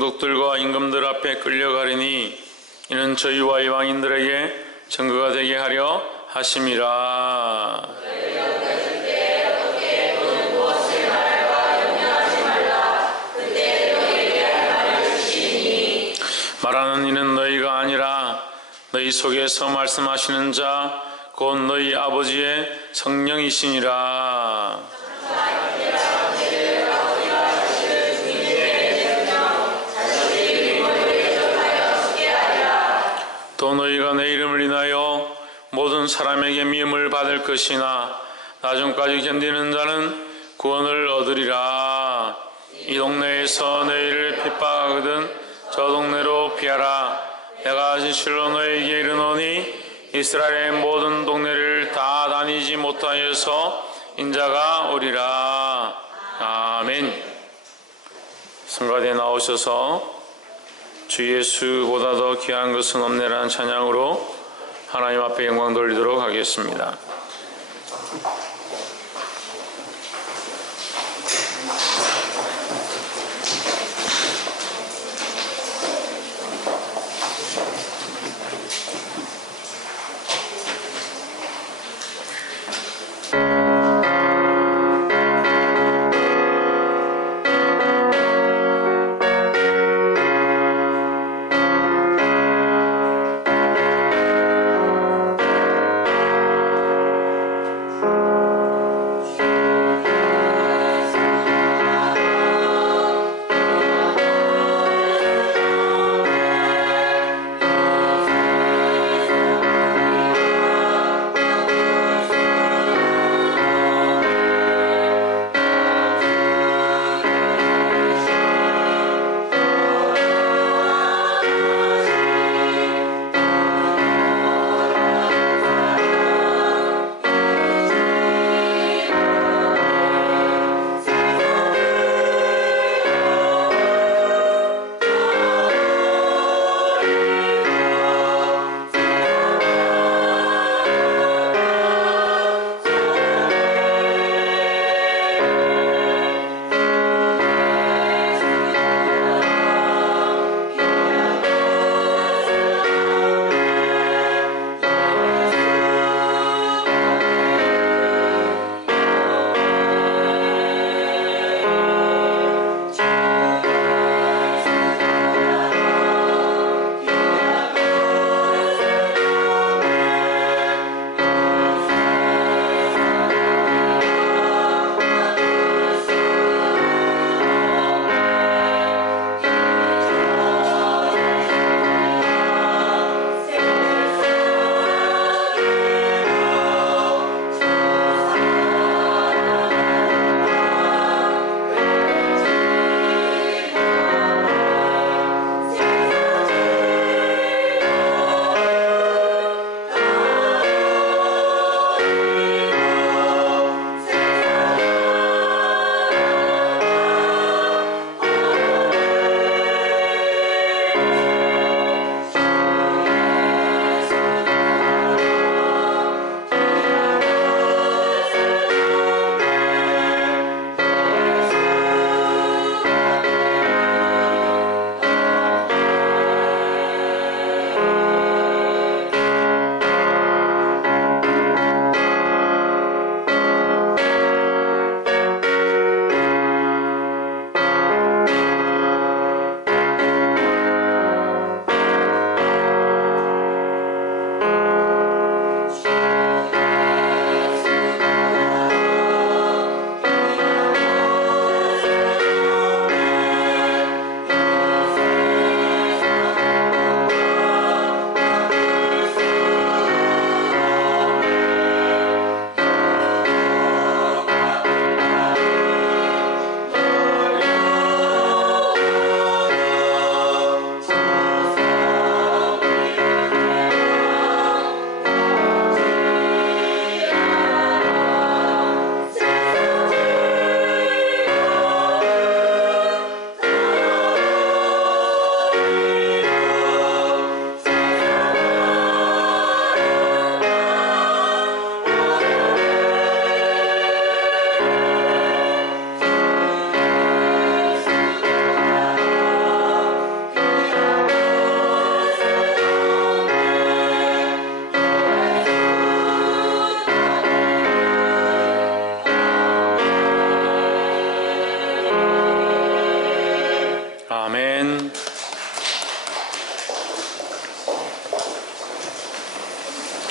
총독들과 임금들 앞에 끌려가리니 이는 저희와 이방인들에게 증거가 되게 하려 하심이라. 말하는 이는 너희가 아니라 너희 속에서 말씀하시는 자 곧 너희 아버지의 성령이시니라. 또 너희가 내 이름을 인하여 모든 사람에게 미움을 받을 것이나 나중까지 견디는 자는 구원을 얻으리라. 이 동네에서 너희를 핍박하거든 저 동네로 피하라. 내가 진실로 너희에게 이르노니 이스라엘의 모든 동네를 다 다니지 못하여서 인자가 오리라. 아멘. 성가대에 나오셔서 주 예수보다 더 귀한 것은 없네라는 찬양으로 하나님 앞에 영광 돌리도록 하겠습니다.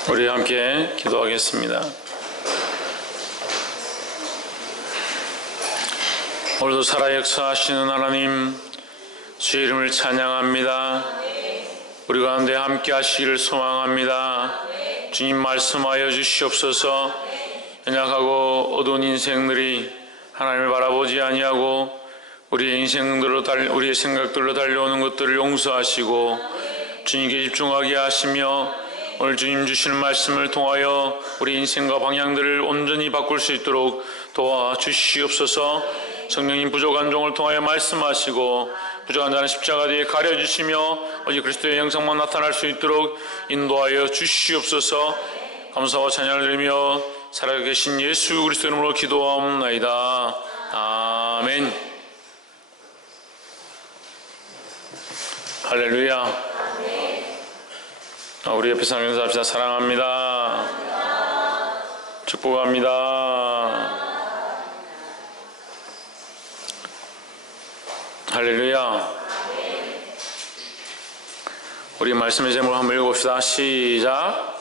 우리 함께 기도하겠습니다. 오늘도 살아 역사하시는 하나님, 주의 이름을 찬양합니다. 우리 가운데 함께 하시기를 소망합니다. 주님 말씀하여 주시옵소서. 연약하고 어두운 인생들이 하나님을 바라보지 아니하고 우리의 우리의 생각들로 달려오는 것들을 용서하시고 주님께 집중하게 하시며 오늘 주님 주시는 말씀을 통하여 우리 인생과 방향들을 온전히 바꿀 수 있도록 도와주시옵소서. 성령님 부족한 종을 통하여 말씀하시고 부족한 자는 십자가 뒤에 가려주시며 오직 그리스도의 형상만 나타날 수 있도록 인도하여 주시옵소서. 감사와 찬양을 드리며 살아계신 예수 그리스도 이름으로 기도하옵나이다. 아멘. 할렐루야. 우리 옆에 사람 인사합시다. 사랑합니다. 축복합니다. 할렐루야. 우리 말씀의 제목을 한번 읽어봅시다. 시작.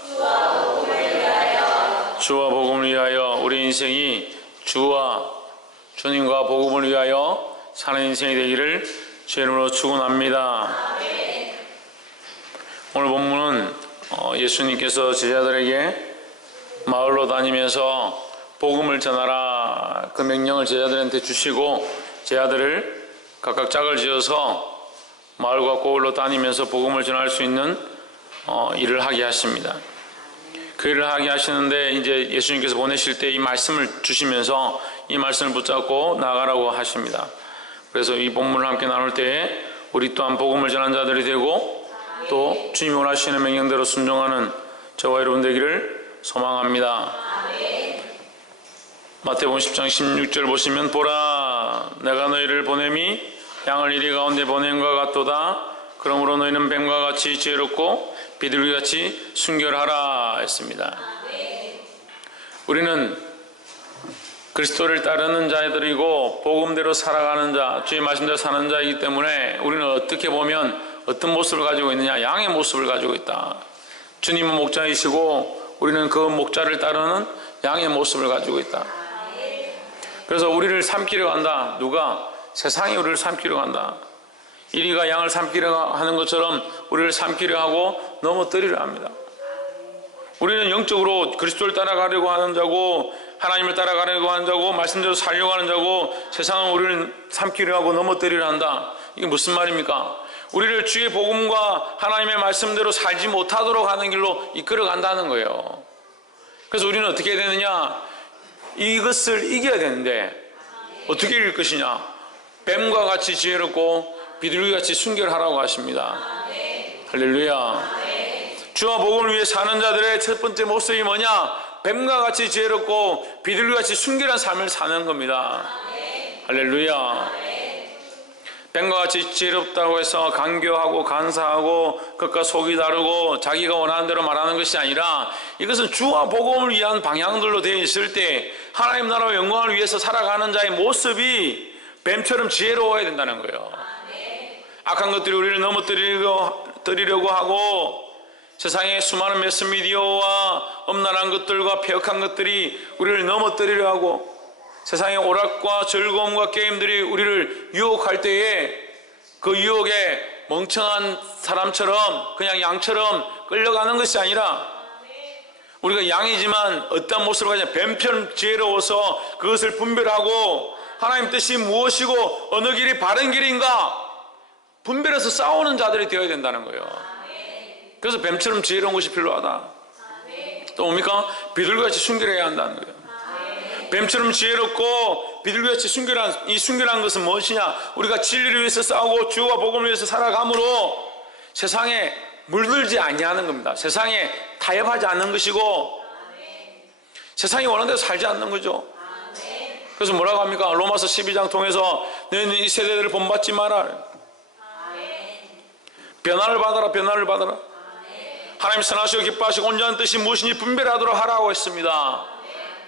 주와 복음을 위하여 우리 인생이 주님과 복음을 위하여 사는 인생이 되기를 주의 이름으로 축원합니다. 오늘 본문은 예수님께서 제자들에게 마을로 다니면서 복음을 전하라 그 명령을 제자들한테 주시고 제자들을 각각 짝을 지어서 마을과 고을로 다니면서 복음을 전할 수 있는 일을 하게 하십니다. 그 일을 하게 하시는데 이제 예수님께서 보내실 때 이 말씀을 주시면서 이 말씀을 붙잡고 나가라고 하십니다. 그래서 이 본문을 함께 나눌 때에 우리 또한 복음을 전한 자들이 되고 또 주님이 원하시는 명령대로 순종하는 저와 여러분 되기를 소망합니다. 마태복음 10장 16절 보시면 보라 내가 너희를 보냄이 양을 이리 가운데 보냄과 같도다. 그러므로 너희는 뱀과 같이 지혜롭고 비둘기같이 순결하라 했습니다. 우리는 그리스도를 따르는 자들이고 복음대로 살아가는 자, 주의 말씀대로 사는 자이기 때문에 우리는 어떻게 보면 어떤 모습을 가지고 있느냐? 양의 모습을 가지고 있다. 주님은 목자이시고 우리는 그 목자를 따르는 양의 모습을 가지고 있다. 그래서 우리를 삼키려 한다. 누가? 세상이 우리를 삼키려 한다. 이리가 양을 삼키려 하는 것처럼 우리를 삼키려 하고 넘어뜨리려 합니다. 우리는 영적으로 그리스도를 따라가려고 하는 자고 하나님을 따라가려고 하는 자고 말씀대로 살려고 하는 자고 세상은 우리를 삼키려 하고 넘어뜨리려 한다. 이게 무슨 말입니까? 우리를 주의 복음과 하나님의 말씀대로 살지 못하도록 하는 길로 이끌어 간다는 거예요. 그래서 우리는 어떻게 해야 되느냐? 이것을 이겨야 되는데 어떻게 이길 것이냐? 뱀과 같이 지혜롭고 비둘기같이 순결하라고 하십니다. 할렐루야. 주와 복음을 위해 사는 자들의 첫 번째 모습이 뭐냐? 뱀과 같이 지혜롭고 비둘기같이 순결한 삶을 사는 겁니다. 할렐루야. 뱀과 같이 지혜롭다고 해서 간교하고 간사하고 그것과 속이 다르고 자기가 원하는 대로 말하는 것이 아니라 이것은 주와 복음을 위한 방향들로 되어 있을 때 하나님 나라와 영광을 위해서 살아가는 자의 모습이 뱀처럼 지혜로워야 된다는 거예요. 악한 것들이 우리를 넘어뜨리려고 하고 세상의 수많은 매스미디어와 엄란한 것들과 폐역한 것들이 우리를 넘어뜨리려 하고 세상의 오락과 즐거움과 게임들이 우리를 유혹할 때에 그 유혹에 멍청한 사람처럼 그냥 양처럼 끌려가는 것이 아니라 우리가 양이지만 어떤 모습으로 가냐 뱀처럼 지혜로워서 그것을 분별하고 하나님 뜻이 무엇이고 어느 길이 바른 길인가 분별해서 싸우는 자들이 되어야 된다는 거예요. 그래서 뱀처럼 지혜로운 것이 필요하다. 또 뭡니까? 비둘기같이 순결해야 한다는 거예요. 뱀처럼 지혜롭고 비둘기같이 순결한 것은 무엇이냐? 우리가 진리를 위해서 싸우고 주와 복음을 위해서 살아감으로 세상에 물들지 아니하는 겁니다. 세상에 타협하지 않는 것이고 세상이 원하는 대로 살지 않는 거죠. 그래서 뭐라고 합니까? 로마서 12장 통해서 너희는 이 세대들을 본받지 마라. 변화를 받아라. 변화를 받아라. 하나님 선하시고 기뻐하시고 온전한 뜻이 무엇인지 분별하도록 하라고 했습니다.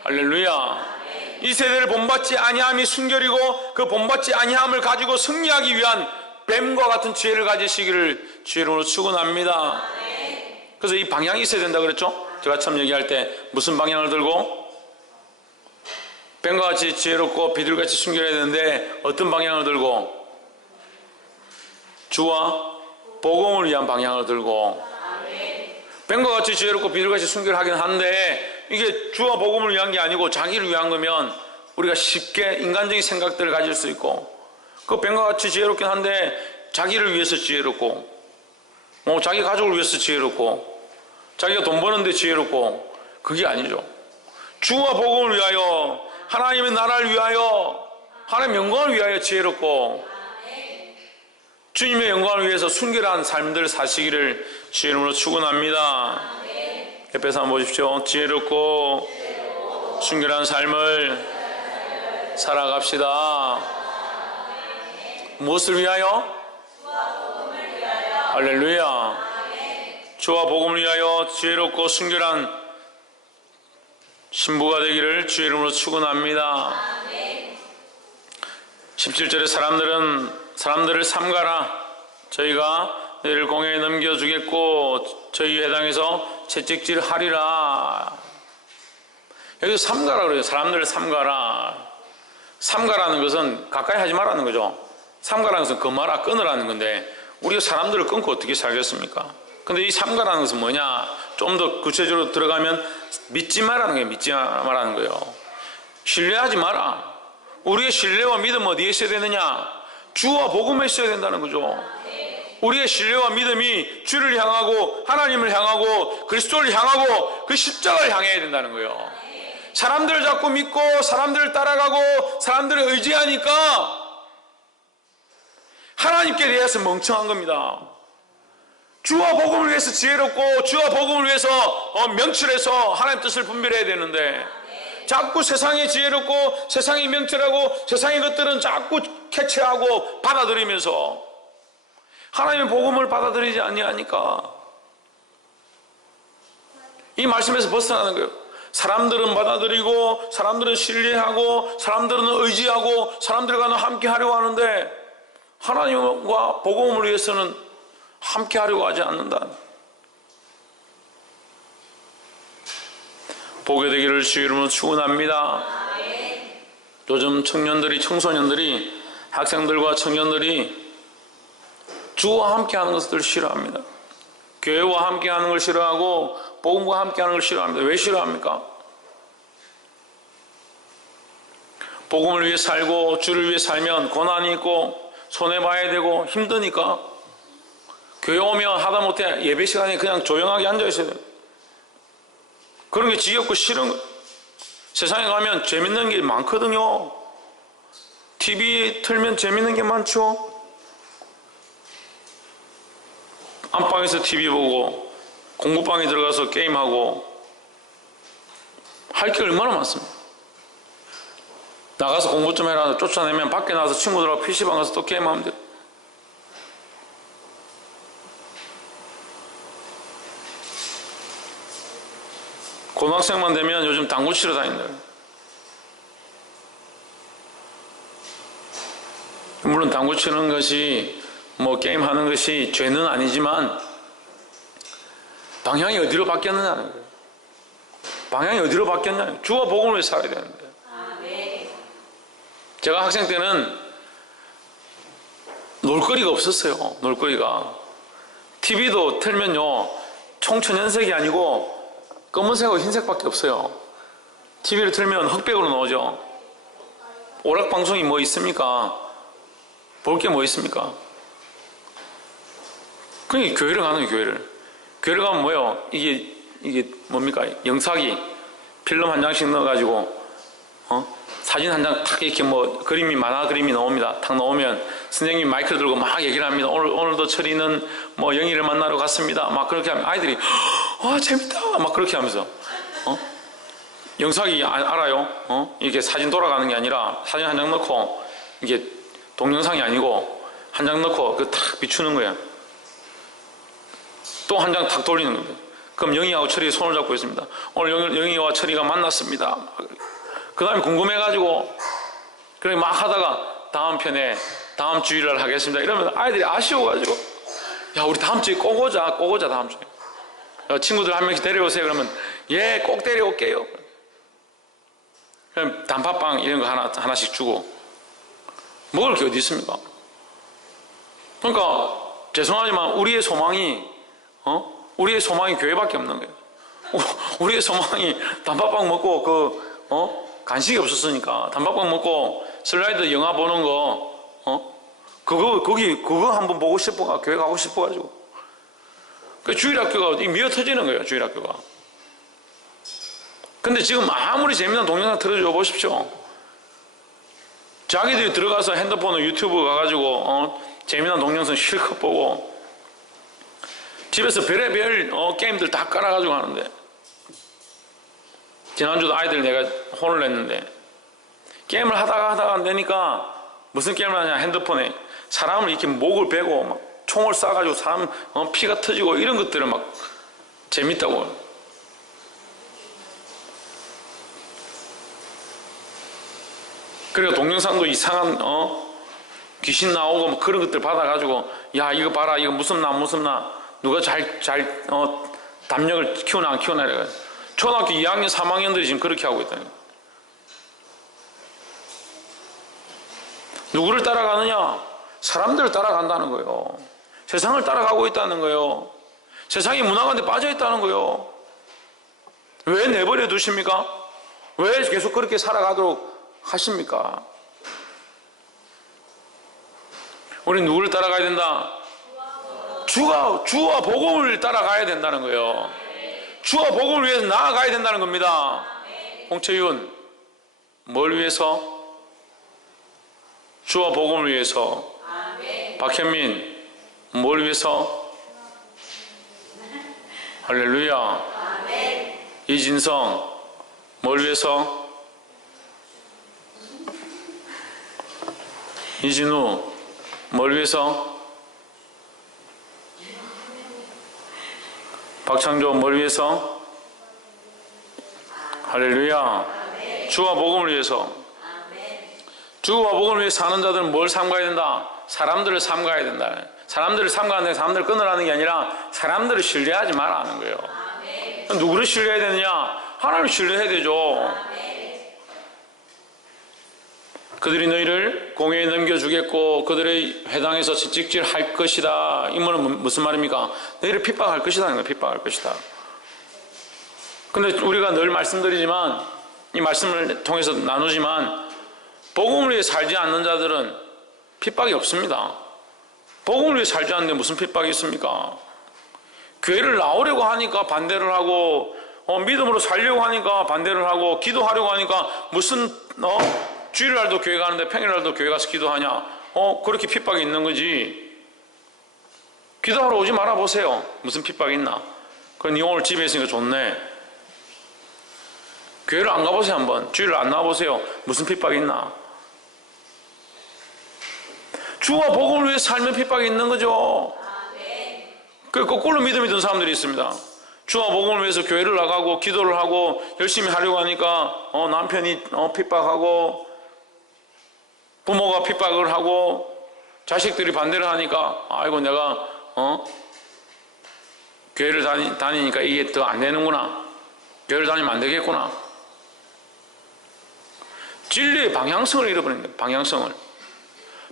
할렐루야. 이 세대를 본받지 아니함이 순결이고 그 본받지 아니함을 가지고 승리하기 위한 뱀과 같은 지혜를 가지시기를 주의 이름으로 축원합니다. 그래서 이 방향이 있어야 된다 그랬죠? 제가 처음 얘기할 때 무슨 방향을 들고? 뱀과 같이 지혜롭고 비둘기같이 순결해야 되는데 어떤 방향을 들고? 주와 복음을 위한 방향을 들고. 뱀과 같이 지혜롭고 비둘기같이 순결하긴 한데 이게 주와 복음을 위한 게 아니고 자기를 위한 거면 우리가 쉽게 인간적인 생각들을 가질 수 있고, 그 뱀과 같이 지혜롭긴 한데 자기를 위해서 지혜롭고, 자기 가족을 위해서 지혜롭고, 자기가 돈 버는데 지혜롭고, 그게 아니죠. 주와 복음을 위하여, 하나님의 나라를 위하여, 하나님의 영광을 위하여 지혜롭고, 주님의 영광을 위해서 순결한 삶들 사시기를 주의 이름으로 축원합니다. 옆에서 한번 보십시오. 지혜롭고 순결한 삶을 살아갑시다. 무엇을 위하여? 할렐루야. 주와 복음을 위하여 지혜롭고 순결한 신부가 되기를 주의 이름으로 축원합니다. 17절에 사람들을 삼가라. 저희가 너희를 공회에 넘겨주겠고 저희 회당에서 채찍질하리라. 여기서 삼가라 그래요. 사람들을 삼가라. 삼가라는 것은 가까이 하지 말라는 거죠. 삼가라는 것은 금하라, 끊으라는 건데 우리가 사람들을 끊고 어떻게 살겠습니까? 근데 이 삼가라는 것은 뭐냐? 좀 더 구체적으로 들어가면 믿지 마라는 거예요. 믿지 마라는 거예요. 신뢰하지 마라. 우리의 신뢰와 믿음은 어디에 있어야 되느냐? 주와 복음에 있어야 된다는 거죠. 우리의 신뢰와 믿음이 주를 향하고 하나님을 향하고 그리스도를 향하고 그 십자가를 향해야 된다는 거예요. 사람들을 자꾸 믿고 사람들을 따라가고 사람들을 의지하니까 하나님께 대해서 멍청한 겁니다. 주와 복음을 위해서 지혜롭고 주와 복음을 위해서 명철해서 하나님 뜻을 분별해야 되는데 자꾸 세상에 지혜롭고 세상이 명철하고 세상의 것들은 자꾸 캐치하고 받아들이면서 하나님의 복음을 받아들이지 아니하니까 이 말씀에서 벗어나는 거예요. 사람들은 받아들이고 사람들은 신뢰하고 사람들은 의지하고 사람들과 함께 하려고 하는데 하나님과 복음을 위해서는 함께 하려고 하지 않는다. 보게 되기를 주의 이름으로 축원합니다. 요즘 청소년들이 학생들과 청년들이 주와 함께 하는 것을 싫어합니다. 교회와 함께 하는 걸 싫어하고 복음과 함께 하는 걸 싫어합니다. 왜 싫어합니까? 복음을 위해 살고 주를 위해 살면 고난이 있고 손해봐야 되고 힘드니까 교회 오면 하다못해 예배 시간에 그냥 조용하게 앉아있어야 돼요. 그런 게 지겹고 싫은 거예요. 세상에 가면 재밌는 게 많거든요. TV 틀면 재밌는 게 많죠. 안방에서 TV 보고 공부방에 들어가서 게임하고 할 게 얼마나 많습니다. 나가서 공부 좀 해라 쫓아내면 밖에 나가서 친구들하고 PC방 가서 또 게임하면 돼요. 고등학생만 되면 요즘 당구 치러 다닌다. 물론 당구 치는 것이 게임하는 것이 죄는 아니지만 방향이 어디로 바뀌었느냐는 거예요. 방향이 어디로 바뀌었냐? 주와 복음을 위해 살아야 되는데. 제가 학생 때는 놀거리가 없었어요. 놀거리가. TV도 틀면요 총천연색이 아니고 검은색하고 흰색밖에 없어요. TV를 틀면 흑백으로 나오죠. 오락방송이 뭐 있습니까? 볼 게 뭐 있습니까? 그러니까 교회를 가는 거예요. 교회를 가면 뭐예요? 이게 뭡니까? 영상이 필름 한 장씩 넣어가지고 사진 한 장 탁 이렇게 그림이 만화 그림이 나옵니다. 탁 나오면 선생님이 마이크를 들고 막 얘기를 합니다. 오늘도 철이는 영희를 만나러 갔습니다. 막 그렇게 하면 아이들이 와 재밌다 막 그렇게 하면서 영상이 알아요. 이렇게 사진 돌아가는 게 아니라 사진 한 장 넣고 이게 동영상이 아니고 한 장 넣고 그 탁 비추는 거야. 또 한 장 탁 돌리는 겁니다. 그럼 영희하고 철이 손을 잡고 있습니다. 오늘 영희와 철이가 만났습니다. 그 다음에 궁금해가지고 그렇게 막 하다가 다음 편에 다음 주일날 하겠습니다. 이러면 아이들이 아쉬워가지고 야 우리 다음 주에 꼭 오자 다음 주에. 친구들 한 명씩 데려오세요. 그러면 예, 꼭 데려올게요. 그럼 단팥빵 이런 거 하나씩 주고 먹을 게 어디 있습니까? 그러니까 죄송하지만 우리의 소망이 교회밖에 없는 거예요. 우리의 소망이 단팥빵 먹고 간식이 없었으니까 단팥빵 먹고 슬라이드 영화 보는 거 그거 한번 보고 싶어가 교회 가고 싶어가지고 그 주일학교가 미어 터지는 거예요. 주일학교가. 근데 지금 아무리 재미난 동영상 틀어줘 보십시오. 자기들이 들어가서 핸드폰으로 유튜브 가가지고 재미난 동영상 실컷 보고 집에서 별의별 게임들 다 깔아가지고 하는데 지난주도 아이들 내가 혼을 냈는데 게임을 하다가 안 되니까 무슨 게임을 하냐 핸드폰에 사람을 이렇게 목을 베고 막 총을 쏴가지고 사람 피가 터지고 이런 것들을 막 재밌다고. 그리고 동영상도 이상한 귀신 나오고 뭐 그런 것들 받아가지고 야 이거 봐라 이거 무섭나 누가 잘 담력을 키우나 안 키우나 이래가지고 초등학교 2학년 3학년들이 지금 그렇게 하고 있다는 거예요. 누구를 따라가느냐? 사람들을 따라간다는 거예요. 세상을 따라가고 있다는 거예요. 세상이 문화가운데 빠져 있다는 거예요. 왜 내버려 두십니까? 왜 계속 그렇게 살아가도록 하십니까? 우리 누구를 따라가야 된다? 주와 복음을 따라가야 된다는 거예요. 주와 복음을 위해서 나아가야 된다는 겁니다. 홍채윤, 뭘 위해서? 주와 복음을 위해서. 박현민, 뭘 위해서? 할렐루야. 이진성, 뭘 위해서? 이진우, 뭘 위해서? 박창조, 뭘 위해서? 할렐루야. 주와 복음을 위해서. 주와 복음을 위해 사는 자들은 뭘 삼가야 된다? 사람들을 삼가야 된다. 사람들을 삼가는데 사람들을 끊으라는 게 아니라 사람들을 신뢰하지 말라는 거예요. 누구를 신뢰해야 되느냐? 하나님을 신뢰해야 되죠. 그들이 너희를 공회에 넘겨주겠고 그들의 회당에서 채찍질할 것이다. 이 말은 무슨 말입니까? 너희를 핍박할 것이다. 핍박할 것이다. 근데 우리가 늘 말씀드리지만 이 말씀을 통해서 나누지만 복음을 위해 살지 않는 자들은 핍박이 없습니다. 복음을 위해 살지 않는데 무슨 핍박이 있습니까? 교회를 나오려고 하니까 반대를 하고 믿음으로 살려고 하니까 반대를 하고 기도하려고 하니까 무슨 주일날도 교회 가는데 평일날도 교회 가서 기도하냐? 그렇게 핍박이 있는 거지. 기도하러 오지 말아 보세요. 무슨 핍박이 있나? 그럼 니 오늘 집에 있으니까 좋네. 교회를 안 가보세요. 한번 주일을 안 나와보세요. 무슨 핍박이 있나? 주와 복음을 위해 살면 핍박이 있는 거죠. 그 거꾸로 믿음이 든 사람들이 있습니다. 주와 복음을 위해서 교회를 나가고 기도를 하고 열심히 하려고 하니까 남편이 핍박하고 부모가 핍박을 하고 자식들이 반대를 하니까 아이고 내가 교회를 다니니까 이게 더 안 되는구나. 교회를 다니면 안 되겠구나. 진리의 방향성을 잃어버린 거예요.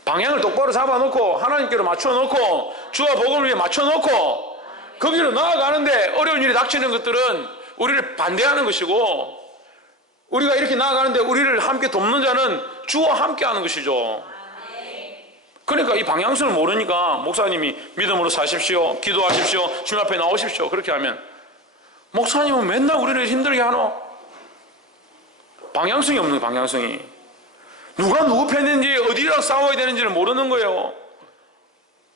방향을 똑바로 잡아놓고 하나님께로 맞춰놓고 주와 복음을 위해 맞춰놓고 거기로 나아가는데 어려운 일이 닥치는 것들은 우리를 반대하는 것이고 우리가 이렇게 나아가는데 우리를 함께 돕는 자는 주와 함께 하는 것이죠. 그러니까 이 방향성을 모르니까 목사님이 믿음으로 사십시오, 기도하십시오, 주님 앞에 나오십시오 그렇게 하면 목사님은 맨날 우리를 힘들게 하노? 방향성이 없는 방향성이. 누가 누구 편인지 어디랑 싸워야 되는지를 모르는 거예요.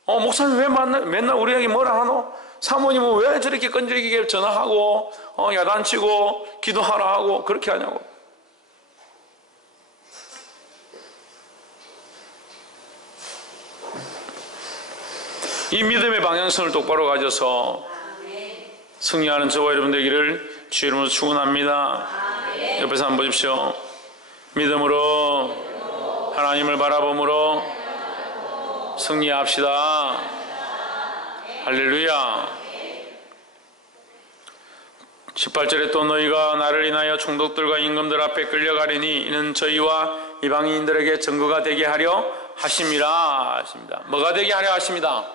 목사님 왜 맨날 우리에게 뭐라 하노? 사모님은 왜 저렇게 끈질기게 전화하고 야단치고 기도하라 하고 그렇게 하냐고. 이 믿음의 방향성을 똑바로 가져서 승리하는 저와 여러분 되기를 주의 이름으로 축원합니다. 옆에서 한번 보십시오. 믿음으로 하나님을 바라봄으로 승리합시다. 할렐루야. 18절에 또 너희가 나를 인하여 총독들과 임금들 앞에 끌려가리니 이는 저희와 이방인들에게 증거가 되게 하려 하심이라 하십니다. 뭐가 되게 하려 하십니다?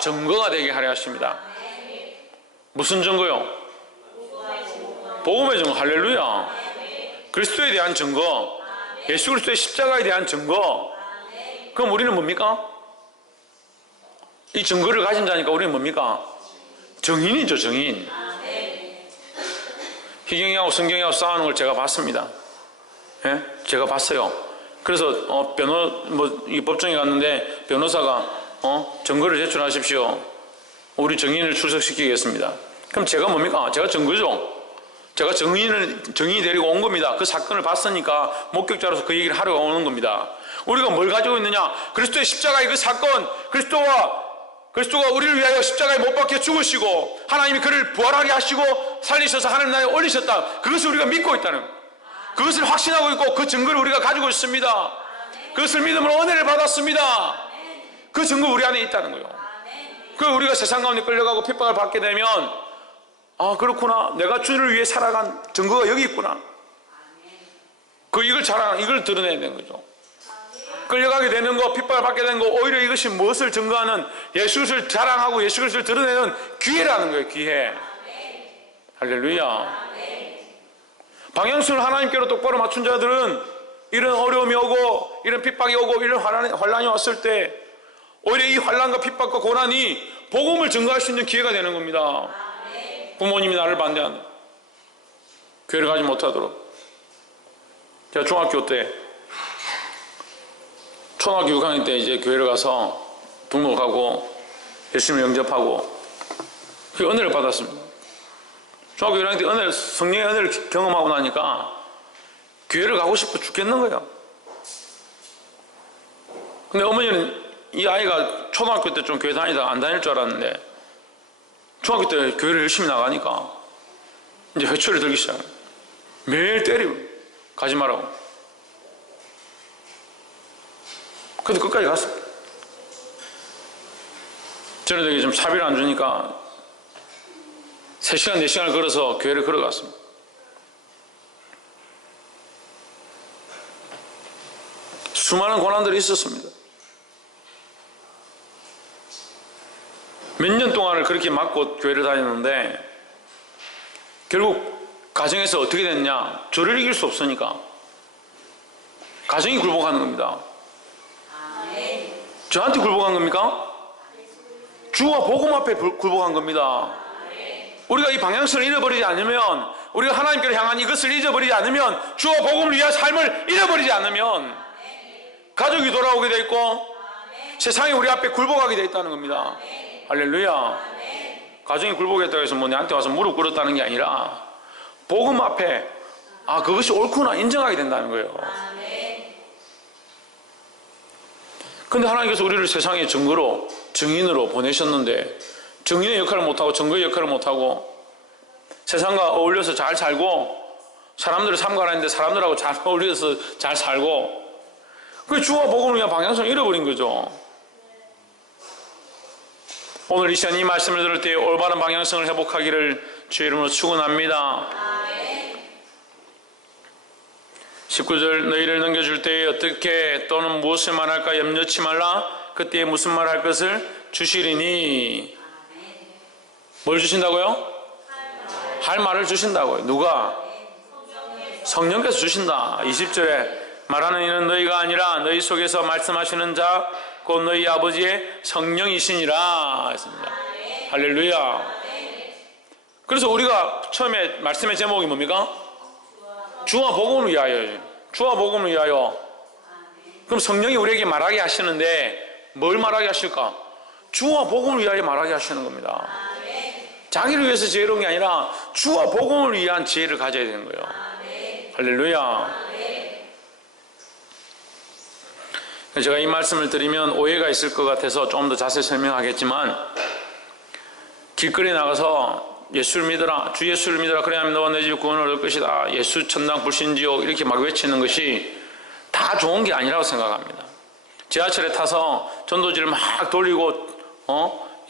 증거가 되게 하려 하십니다. 무슨 증거요? 복음의 증거. 할렐루야. 그리스도에 대한 증거, 예수 그리스도의 십자가에 대한 증거. 그럼 우리는 뭡니까? 이 증거를 가진 자니까 우리는 뭡니까? 증인이죠, 증인. 희경이하고 성경이하고 싸우는 걸 제가 봤습니다. 예? 제가 봤어요. 그래서 이 법정에 갔는데 변호사가 증거를 제출하십시오. 우리 증인을 출석시키겠습니다. 그럼 제가 뭡니까? 제가 증거죠. 제가 증인이 데리고 온 겁니다. 그 사건을 봤으니까 목격자로서 그 얘기를 하러 오는 겁니다. 우리가 뭘 가지고 있느냐? 그리스도의 십자가의 그 사건, 그리스도가 우리를 위하여 십자가에 못 박혀 죽으시고 하나님이 그를 부활하게 하시고 살리셔서 하늘 나라에 올리셨다. 그것을 우리가 믿고 있다는, 그것을 확신하고 있고 그 증거를 우리가 가지고 있습니다. 그것을 믿음으로 은혜를 받았습니다. 그 증거 우리 안에 있다는 거예요. 그 우리가 세상 가운데 끌려가고 핍박을 받게 되면 아, 그렇구나, 내가 주를 위해 살아간 증거가 여기 있구나. 이걸 드러내야 되는 거죠. 끌려가게 되는 거, 핍박을 받게 되는 거, 오히려 이것이 무엇을 증거하는, 예수 그리스도를 자랑하고 예수 그리스도를 드러내는 기회라는 거예요. 기회. 할렐루야. 방향성을 하나님께로 똑바로 맞춘 자들은 이런 어려움이 오고 이런 핍박이 오고 이런 환란이 왔을 때 오히려 이 환란과 핍박과 고난이 복음을 증거할 수 있는 기회가 되는 겁니다. 부모님이 나를 반대하는, 교회를 가지 못하도록. 제가 중학교 때, 초등학교 6학년 때 이제 교회를 가서 등록하고 예수님을 영접하고 그 은혜를 받았습니다. 중학교 1학년 때 성령의 은혜를 경험하고 나니까 교회를 가고 싶어 죽겠는 거예요. 근데 어머니는 이 아이가 초등학교 때 좀 교회 다니다가 안 다닐 줄 알았는데 중학교 때 교회를 열심히 나가니까 이제 회초리를 들기 시작해요. 매일 때리고 가지 말라고. 근데 끝까지 갔어요. 저녁에 좀 차비를 안 주니까 3시간, 4시간을 걸어서 교회를 걸어갔습니다. 수많은 고난들이 있었습니다. 몇 년 동안을 그렇게 맞고 교회를 다녔는데 결국 가정에서 어떻게 됐냐? 저를 이길 수 없으니까 가정이 굴복하는 겁니다. 저한테 굴복한 겁니까? 주와 복음 앞에 굴복한 겁니다. 우리가 이 방향성을 잃어버리지 않으면, 우리가 하나님께로 향한 이것을 잊어버리지 않으면, 주와 복음을 위한 삶을 잃어버리지 않으면 가족이 돌아오게 돼 있고 세상이 우리 앞에 굴복하게 돼 있다는 겁니다. 할렐루야. 가정이 굴복했다고 해서 내한테 와서 무릎 꿇었다는 게 아니라 복음 앞에 그것이 옳구나 인정하게 된다는 거예요. 근데 하나님께서 우리를 세상의 증인으로 보내셨는데 증인의 역할을 못하고 증거의 역할을 못하고 세상과 어울려서 잘 살고 사람들을 삼가하는데 사람들하고 잘 어울려서 잘 살고 그 주와 복음을 위한 방향성을 잃어버린 거죠. 오늘 이 시간 이 말씀을 들을 때 올바른 방향성을 회복하기를 주의 이름으로 축원합니다. 19절 너희를 넘겨줄 때에 어떻게 또는 무엇을 말할까 염려치 말라. 그때에 무슨 말 할 것을 주시리니. 뭘 주신다고요? 할 말을 주신다고요. 누가? 성령께서 주신다. 20절에 말하는 이는 너희가 아니라 너희 속에서 말씀하시는 자 곧 너희 아버지의 성령이시니라 했습니다. 할렐루야. 그래서 우리가 처음에 말씀의 제목이 뭡니까? 주와 복음을 위하여. 주와 복음을 위하여. 그럼 성령이 우리에게 말하게 하시는데 뭘 말하게 하실까? 주와 복음을 위하여 말하게 하시는 겁니다. 자기를 위해서 지혜로운 게 아니라 주와 복음을 위한 지혜를 가져야 되는 거예요. 할렐루야. 제가 이 말씀을 드리면 오해가 있을 것 같아서 좀 더 자세히 설명하겠지만, 길거리에 나가서 예수를 믿어라, 주 예수를 믿어라, 그래야만 너와 내 집이 구원을 얻을 것이다, 예수 천당 불신지옥 이렇게 막 외치는 것이 다 좋은 게 아니라고 생각합니다. 지하철에 타서 전도지를 막 돌리고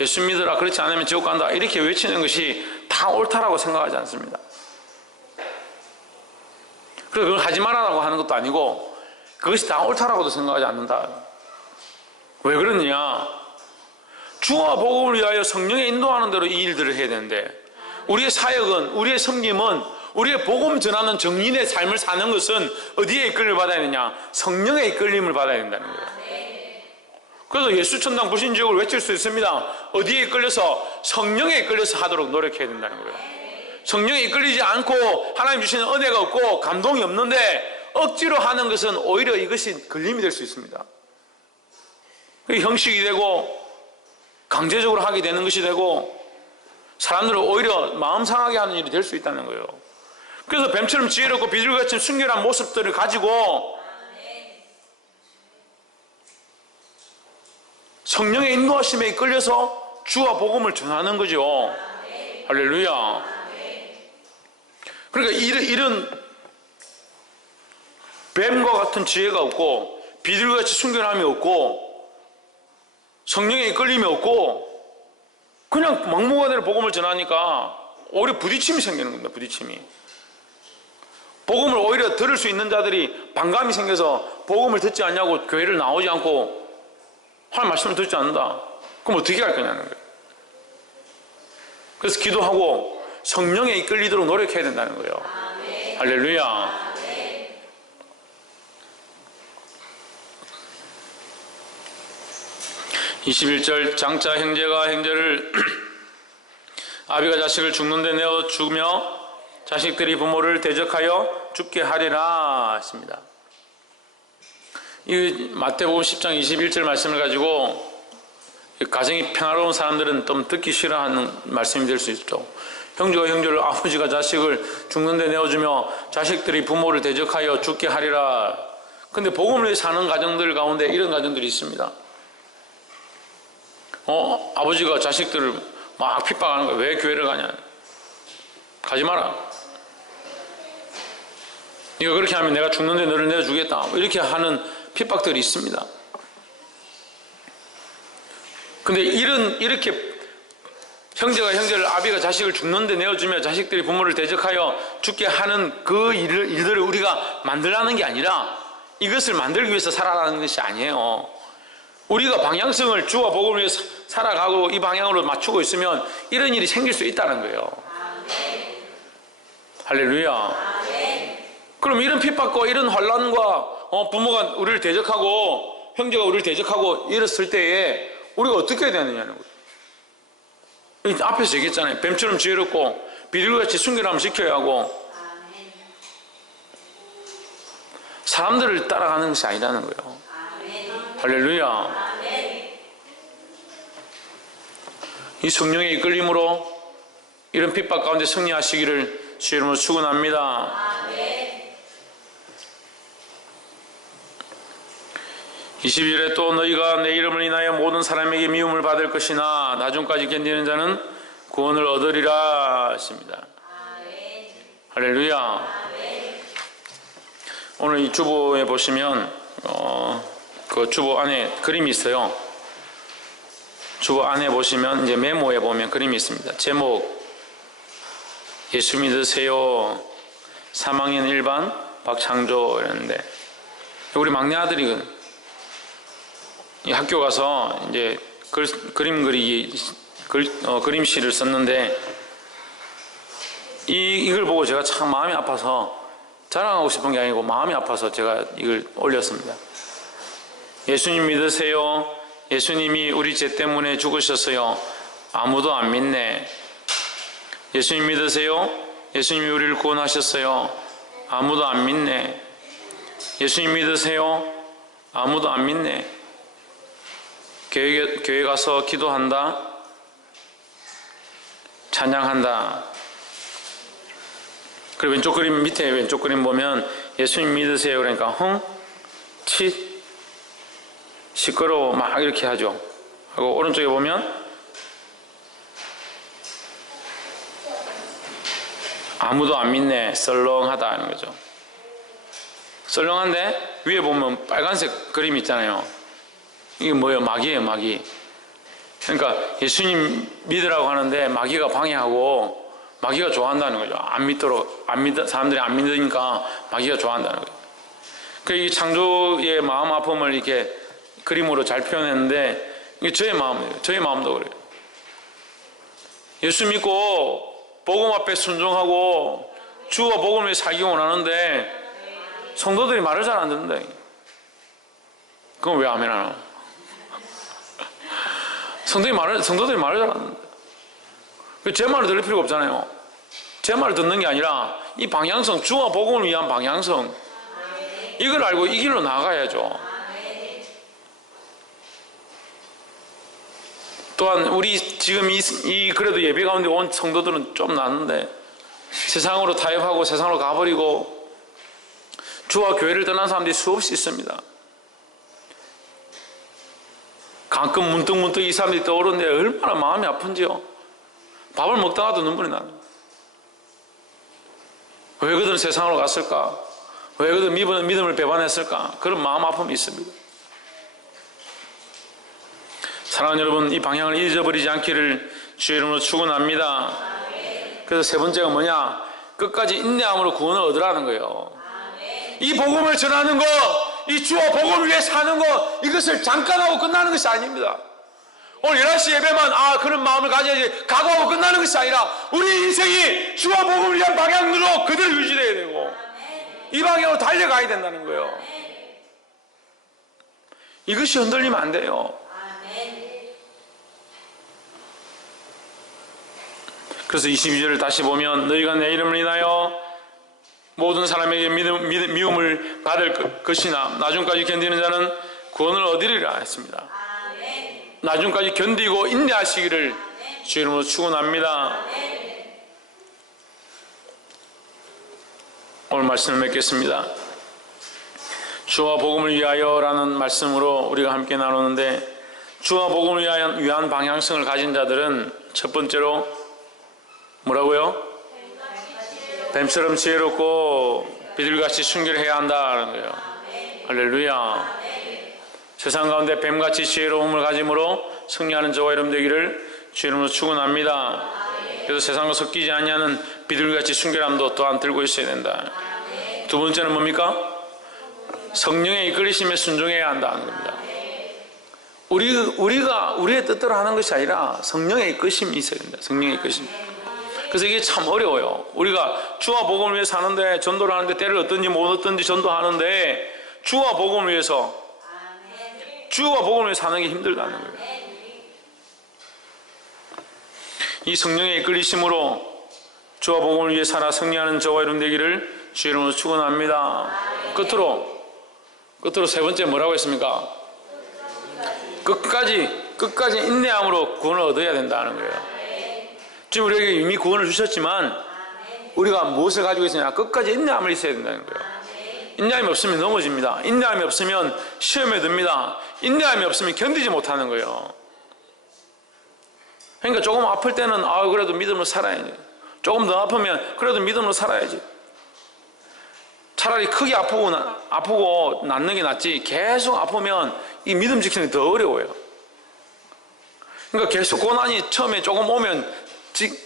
예수 믿어라, 그렇지 않으면 지옥 간다 이렇게 외치는 것이 다 다 옳다라고 생각하지 않습니다. 그래서 그걸 하지 말라고 하는 것도 아니고 그것이 다 옳다라고도 생각하지 않는다. 왜 그러느냐? 주와 복음을 위하여 성령의 인도하는 대로 이 일들을 해야 되는데, 우리의 사역은, 우리의 섬김은, 우리의 복음 전하는 정인의 삶을 사는 것은 어디에 이끌림을 받아야 되냐? 성령의 이끌림을 받아야 된다는 거예요. 그래서 예수 천당 불신지옥을 외칠 수 있습니다. 어디에 이끌려서? 성령에 이끌려서 하도록 노력해야 된다는 거예요. 성령에 이끌리지 않고 하나님 주시는 은혜가 없고 감동이 없는데 억지로 하는 것은 오히려 이것이 걸림이 될 수 있습니다. 형식이 되고 강제적으로 하게 되는 것이 되고 사람들을 오히려 마음 상하게 하는 일이 될 수 있다는 거예요. 그래서 뱀처럼 지혜롭고 비둘기같이 순결한 모습들을 가지고 성령의 인도하심에 이끌려서 주와 복음을 전하는 거죠. 할렐루야. 그러니까 이런 뱀과 같은 지혜가 없고 비둘기같이 순결함이 없고 성령의 이끌림이 없고 그냥 막무가내로 복음을 전하니까 오히려 부딪힘이 생기는 겁니다. 부딪힘이. 복음을 오히려 들을 수 있는 자들이 반감이 생겨서 복음을 듣지 않냐고 교회를 나오지 않고 하나님 말씀을 듣지 않는다. 그럼 어떻게 할 거냐는 거예요. 그래서 기도하고 성령에 이끌리도록 노력해야 된다는 거예요. 아멘. 할렐루야. 아멘. 21절 장자 형제가 형제를 아비가 자식을 죽는 데 내어 주며 자식들이 부모를 대적하여 죽게 하리라 했습니다. 이 마태복음 10장 21절 말씀을 가지고 가정이 평화로운 사람들은 좀 듣기 싫어하는 말씀이 될 수 있죠. 형제가 형제를, 아버지가 자식을 죽는 데 내어주며 자식들이 부모를 대적하여 죽게 하리라. 근데 복음을 위해 사는 가정들 가운데 이런 가정들이 있습니다. 아버지가 자식들을 막 핍박하는 거야. 왜 교회를 가냐? 가지 마라. 네가 그렇게 하면 내가 죽는데 너를 내어주겠다. 이렇게 하는 핍박들이 있습니다. 근데 이렇게 형제가 형제를, 아비가 자식을 죽는데 내어주며 자식들이 부모를 대적하여 죽게 하는 그 일들을 우리가 만들라는 게 아니라 이것을 만들기 위해서 살아가는 것이 아니에요. 우리가 방향성을 주와 복음을 위해서 살아가고 이 방향으로 맞추고 있으면 이런 일이 생길 수 있다는 거예요. 아멘. 할렐루야. 아멘. 그럼 이런 핍박과 이런 환난과 부모가 우리를 대적하고 형제가 우리를 대적하고 이랬을 때에 우리가 어떻게 해야 되느냐는 거예요. 앞에서 얘기했잖아요. 뱀처럼 지혜롭고 비둘기같이 순결함을 지켜야 하고 사람들을 따라가는 것이 아니라는 거예요. 할렐루야. 이 성령의 이끌림으로 이런 핍박 가운데 승리하시기를 주의 이름으로 축원합니다. 22절에 또 너희가 내 이름을 인하여 모든 사람에게 미움을 받을 것이나 나중까지 견디는 자는 구원을 얻으리라 했습니다. 할렐루야. 오늘 이 주보에 보시면 그 주보 안에 그림이 있어요. 주보 안에 보시면 이제 메모에 보면 그림이 있습니다. 제목 예수 믿으세요. 3학년 1반 박창조 이랬는데 우리 막내 아들이 이 학교 가서 이제 그림 그리기 그림시를 썼는데 이걸 보고 제가 참 마음이 아파서 자랑하고 싶은 게 아니고 마음이 아파서 제가 이걸 올렸습니다. 예수님 믿으세요. 예수님이 우리 죄 때문에 죽으셨어요. 아무도 안 믿네. 예수님 믿으세요. 예수님이 우리를 구원하셨어요. 아무도 안 믿네. 예수님 믿으세요. 아무도 안 믿네. 교회 가서 기도한다. 찬양한다. 그리고 왼쪽 그림 밑에 왼쪽 그림 보면 예수님 믿으세요. 그러니까 시끄러워 막 이렇게 하죠. 하고 오른쪽에 보면 아무도 안 믿네. 썰렁하다 하는 거죠. 썰렁한데 위에 보면 빨간색 그림 있잖아요. 이게 뭐예요? 마귀예요, 마귀. 그러니까 예수님 믿으라고 하는데 마귀가 방해하고 마귀가 좋아한다는 거죠. 사람들이 안 믿으니까 마귀가 좋아한다는 거죠. 이 창조의 마음 아픔을 이렇게 그림으로 잘 표현했는데, 이게 저의 마음이에요. 저의 마음도 그래요. 예수 믿고 복음 앞에 순종하고 주와 복음을 위해 살기 원하는데 성도들이 말을 잘 안 듣는다. 그건 왜 아멘 안 하나? 성도들이 말을 잘 안 듣는다. 제 말을 들을 필요가 없잖아요. 제 말을 듣는 게 아니라 이 방향성, 주와 복음을 위한 방향성, 이걸 알고 이 길로 나아가야죠. 또한 우리 지금 그래도 예배 가운데 온 성도들은 좀 낫는데, 세상으로 타협하고 세상으로 가버리고 주와 교회를 떠난 사람들이 수없이 있습니다. 가끔 문득문득 이 사람들이 떠오르는데 얼마나 마음이 아픈지요. 밥을 먹다가도 눈물이 나는. 왜 그들은 세상으로 갔을까? 왜 그들은 믿음을 배반했을까? 그런 마음 아픔이 있습니다. 사랑하는 여러분, 이 방향을 잊어버리지 않기를 주의 이름으로 축원합니다. 그래서 세 번째가 뭐냐? 끝까지 인내함으로 구원을 얻으라는 거예요. 이 복음을 전하는 것, 이 주와 복음을 위해 사는 것, 이것을 잠깐 하고 끝나는 것이 아닙니다. 오늘 11시 예배만 그런 마음을 가져야지 각오하고 끝나는 것이 아니라 우리 인생이 주와 복음을 위한 방향으로 그대로 유지되어야 되고 이 방향으로 달려가야 된다는 거예요. 이것이 흔들리면 안 돼요. 그래서 22절을 다시 보면 너희가 내 이름을 인하여 모든 사람에게 미움을 받을 것이나 나중까지 견디는 자는 구원을 얻으리라 했습니다. 나중까지 견디고 인내하시기를 주의 이름으로 축원합니다. 오늘 말씀을 맺겠습니다. 주와 복음을 위하여라는 말씀으로 우리가 함께 나누는데, 주와 복음을 위한 방향성을 가진 자들은 첫 번째로 뭐라고요? 뱀처럼 지혜롭고 비둘기같이 순결해야 한다는 거예요. 할렐루야. 세상 가운데 뱀같이 지혜로움을 가짐으로 승리하는 저와 여러분 되기를 주의 이름으로 축원합니다. 그래서 세상과 섞이지 않냐는 비둘기같이 순결함도 또한 들고 있어야 된다. 두 번째는 뭡니까? 성령의 이끌리심에 순종해야 한다는 겁니다. 우리가 우리의 뜻대로 하는 것이 아니라 성령의 이끌심이 있어야 된다. 성령의 이끌심. 그래서 이게 참 어려워요. 우리가 주와 복음을 위해 사는데, 전도를 하는데 때를 얻든지 못 얻든지 전도하는데 주와 복음을 위해서 사는 게 힘들다는 거예요. 이 성령의 이끌리심으로 주와 복음을 위해 살아 승리하는 저와 여러분 되기를 주의 이름으로 축원합니다. 끝으로 세 번째 뭐라고 했습니까? 끝까지 인내함으로 구원을 얻어야 된다는 거예요. 지금 우리에게 이미 구원을 주셨지만 우리가 무엇을 가지고 있느냐? 끝까지 인내함을 있어야 된다는 거예요. 인내함이 없으면 넘어집니다. 인내함이 없으면 시험에 듭니다. 인내함이 없으면 견디지 못하는 거예요. 그러니까 조금 아플 때는 그래도 믿음으로 살아야지. 조금 더 아프면 그래도 믿음으로 살아야지. 차라리 크게 아프고 낫는 게 낫지, 계속 아프면 이 믿음 지키는 게 더 어려워요. 그러니까 계속 고난이 처음에 조금 오면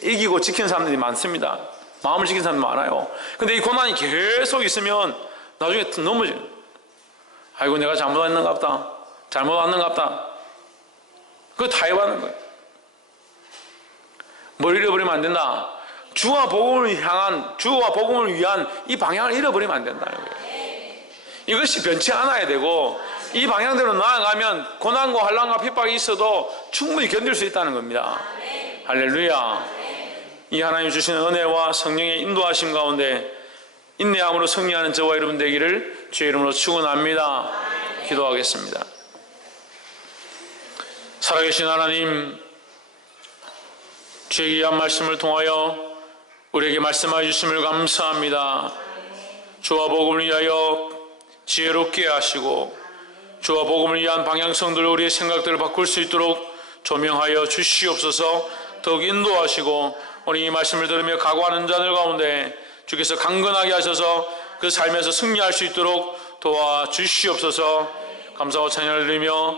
이기고 지키는 사람들이 많습니다. 마음을 지키는 사람들이 많아요. 근데 이 고난이 계속 있으면 나중에 넘어져요. 아이고 내가 잘못했는가 보다, 잘못했는가 보다. 그거 타협하는 거예요. 뭘 잃어버리면 안 된다. 주와 복음을 위한 이 방향을 잃어버리면 안 된다는 거예요. 이것이 변치 않아야 되고, 이 방향대로 나아가면 고난과 환난과 핍박이 있어도 충분히 견딜 수 있다는 겁니다. 할렐루야. 이 하나님 주시는 은혜와 성령의 인도하심 가운데 인내함으로 승리하는 저와 여러분 되기를 주의 이름으로 축원합니다. 기도하겠습니다. 살아계신 하나님, 주의 귀한 말씀을 통하여 우리에게 말씀하여 주심을 감사합니다. 주와 복음을 위하여 지혜롭게 하시고 주와 복음을 위한 방향성들로 우리의 생각들을 바꿀 수 있도록 조명하여 주시옵소서. 더욱 인도하시고 오늘 이 말씀을 들으며 각오하는 자들 가운데 주께서 강건하게 하셔서 그 삶에서 승리할 수 있도록 도와주시옵소서. 감사와 찬양을 드리며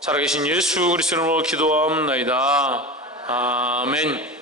살아계신 예수 그리스도 이름으로 기도하옵나이다. 아멘.